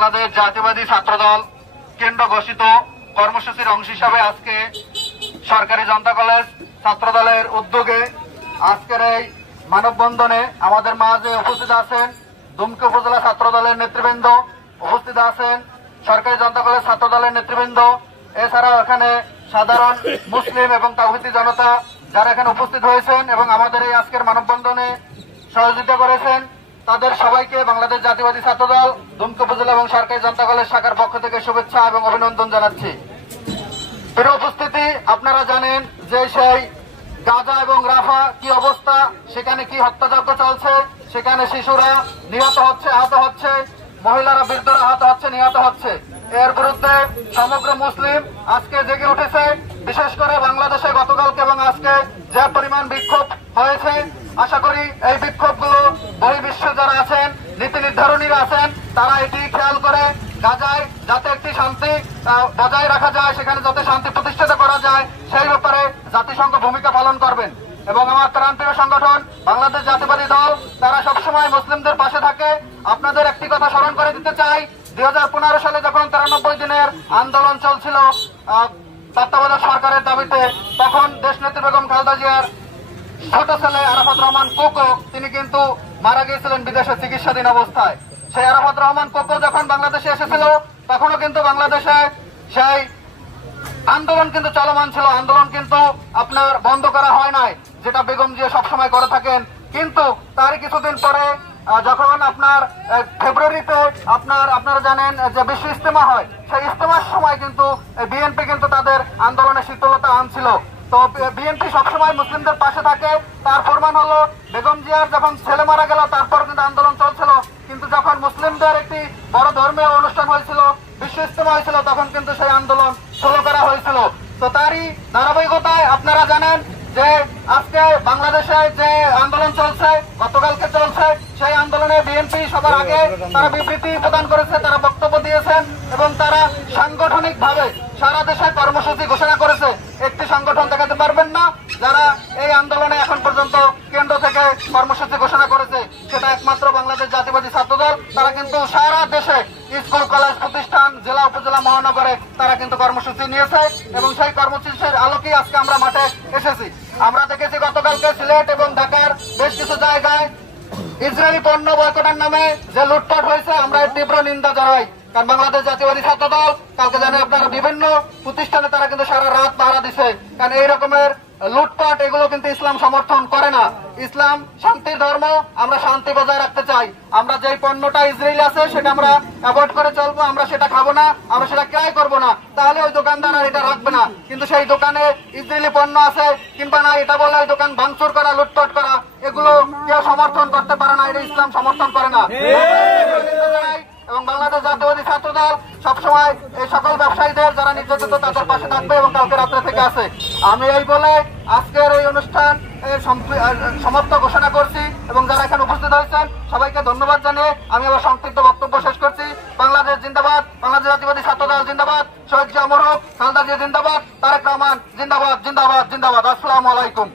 বাংলাদেশ জাতীয়বাদী ছাত্রদল কেন্দ্র ঘোষিত কর্মসূচির অংশ হিসাবে আজকে সরকারি জনতা কলেজ ছাত্রদলের উদ্যোগে আজকের এই মানববন্ধনে আমাদের মাঝে উপস্থিত আছেন দুমকি উপজেলা ছাত্রদলের নেতৃবৃন্দ, উপস্থিত আছেন সরকারি জনতা কলেজ ছাত্রদলের নেতৃবৃন্দ, এছাড়াও এখানে সাধারণ মুসলিম এবং তাওহীদি জনতা যারা এখানে উপস্থিত হয়েছেন এবং আমাদের এই আজকের মানববন্ধনে সহযোগিতা করেছেন, তাদের সবাইকে বাংলাদেশ জাতীয়বাদী ছাত্রদল দুমকি উপজেলা এবং সরকারি জনতা কলেজ শাখার পক্ষ থেকে শুভেচ্ছা এবং অভিনন্দন জানাচ্ছি। প্রিয় উপস্থিতি, আপনারা জানেন যে সেই গাজা এবং রাফা কি অবস্থা, সেখানে কি হত্যাযজ্ঞ চলছে, সেখানে শিশুরা নিহত হচ্ছে, আহত হচ্ছে, মহিলারা বৃদ্ধরা আহত হচ্ছে, নিহত হচ্ছে। এর বিরুদ্ধে সমগ্র মুসলিম আজকে জেগে উঠেছে। বিশেষ করে বাংলাদেশে গতকালকে এবং আজকে যে পরিমাণ বিক্ষোভ হয়েছে, আশা করি এই বিক্ষোভগুলো বহির্বিশ্বে যারা আছেন, নীতি নির্ধারণীরা আছেন, তারা এটি খেয়াল করে গাজায় যাতে একটি শান্তি বজায় রাখা যায়, সেখানে যাতে শান্তি প্রতিষ্ঠিত করা যায়, সেই ব্যাপারে জাতিসংঘ ভূমিকা পালন করবেন। এবং আমার ত্রাণপ্রিয় সংগঠন বাংলাদেশ জাতীয়বাদী দল তারা সবসময় মুসলিমদের পাশে থাকে। আপনাদের একটি কথা স্মরণ করে দিতে চাই, 2015 সালে যখন 93 দিনের আন্দোলন চলছিল তত্ত্বাবধায়ক সরকারের দাবিতে, তখন দেশনেত্রী বেগম খালেদা জিয়ার ছোট ছেলে আরাফাত রহমান কোকো তিনি কিন্তু মারা গিয়েছিলেন বিদেশে চিকিৎসাধীন অবস্থায়। সেই আরাফাত রহমান কোকো যখন বাংলাদেশে এসেছিল, তখনও কিন্তু বাংলাদেশে সেই আন্দোলন কিন্তু চলমান ছিল, আন্দোলন কিন্তু আপনার বন্ধ করা হয় নাই, যেটা বেগম জিয়া সবসময় করে থাকেন। কিন্তু তারই কিছুদিন পরে যখন আপনার ফেব্রুয়ারিতে আপনারা জানেন যে বিশ্ব ইজতেমা হয়, সেই ইজতেমার সময় কিন্তু বিএনপি কিন্তু তাদের আন্দোলনে শীতলতা আনছিল। তো বিএনপি সবসময় মুসলিমদের পাশে থাকে। তার প্রমাণ হলো বেগম জিয়ার যখন ছেলে মারা গেল, তারপর কিন্তু আন্দোলন চলছিল। কিন্তু যখন মুসলিমদের একটি বড় ধর্মীয় অনুষ্ঠান হয়েছিল, বিশ্ব ইজতেমা হয়েছিল, তখন কিন্তু সেই আন্দোলন শুরু করা হয়েছিল। তো তারই ধারাবাহিকতায় আপনারা জানেন যে আজকে বাংলাদেশে যে আন্দোলন চলছে, গতকালকে চলছে, সেই আন্দোলনে বিএনপি সবার আগে তারা বিবৃতি প্রদান করেছে, তারা বক্তব্য দিয়েছেন এবং তারা সাংগঠনিক ভাবে সারা দেশে কর্মসূচি ঘোষণা করেছে। একটি সংগঠন দেখাতে পারবেন না যারা এই আন্দোলনে এখন পর্যন্ত কেন্দ্র থেকে কর্মসূচি ঘোষণা করেছে, সেটা একমাত্র বাংলাদেশ জাতীয়বাদী ছাত্রদল। তারা কিন্তু সারা দেশে স্কুল, কলেজ, প্রতিষ্ঠান, জেলা, উপজেলা, মহানগরে তারা কিন্তু কর্মসূচি নিয়েছে এবং সেই কর্মসূচির আলোকেই আজকে আমরা মাঠে এসেছি। আমরা দেখেছি গতকালকে সিলেট এবং ঢাকার বেশ কিছু জায়গায় ইসরায়েলি পণ্য বয়কটের নামে যে লুটপাট হয়েছে, আমরা এর তীব্র নিন্দা জানাই। কারণ বাংলাদেশ জাতীয়বাদী ছাত্রদল কালকে জানে আপনারা বিভিন্ন প্রতিষ্ঠানে তারা কিন্তু সারা রাত পাহারা দিছে। কারণ এই রকমের লুটপাট এগুলো কিন্তু ইসলাম সমর্থন করে না। ইসলাম শান্তির ধর্ম, আমরা শান্তি বজায় রাখতে চাই। আমরা যে পণ্যটা ইসরায়েলি আছে সেটা আমরা অ্যাভয়েড করে চলবো, আমরা সেটা খাবো না, আমরা সেটা ক্রয় করবো না। তাহলে ওই দোকানদার আর এটা রাখবে না। কিন্তু সেই দোকানে ইসরায়েলি পণ্য আছে কিংবা না, এটা বলে ওই দোকান ভাঙচুর করা, লুটপাট করা, এগুলো কেউ সমর্থন করতে পারে না, এটা ইসলাম সমর্থন করে না। এবং বাংলাদেশ জাতীয়বাদী ছাত্রদল সবসময় এই সকল ব্যবসায়ীদের যারা নির্যাতিত তাদের পাশে থাকবে এবং কালকে রাত্রে থেকে আছে। আমি এই বলে আজকের এই অনুষ্ঠান সমাপ্ত ঘোষণা করছি এবং যারা এখানে উপস্থিত হয়েছেন সবাইকে ধন্যবাদ জানিয়ে আমি আবার সংক্ষিপ্ত বক্তব্য শেষ করছি। বাংলাদেশ জিন্দাবাদ, বাংলাদেশ জাতীয়বাদী ছাত্রদল জিন্দাবাদ, শহীদ জিয়া মরহুম, খালেদা জিয়া জিন্দাবাদ, তারেক রহমান জিন্দাবাদ, জিন্দাবাদ, জিন্দাবাদ। আসসালামু আলাইকুম।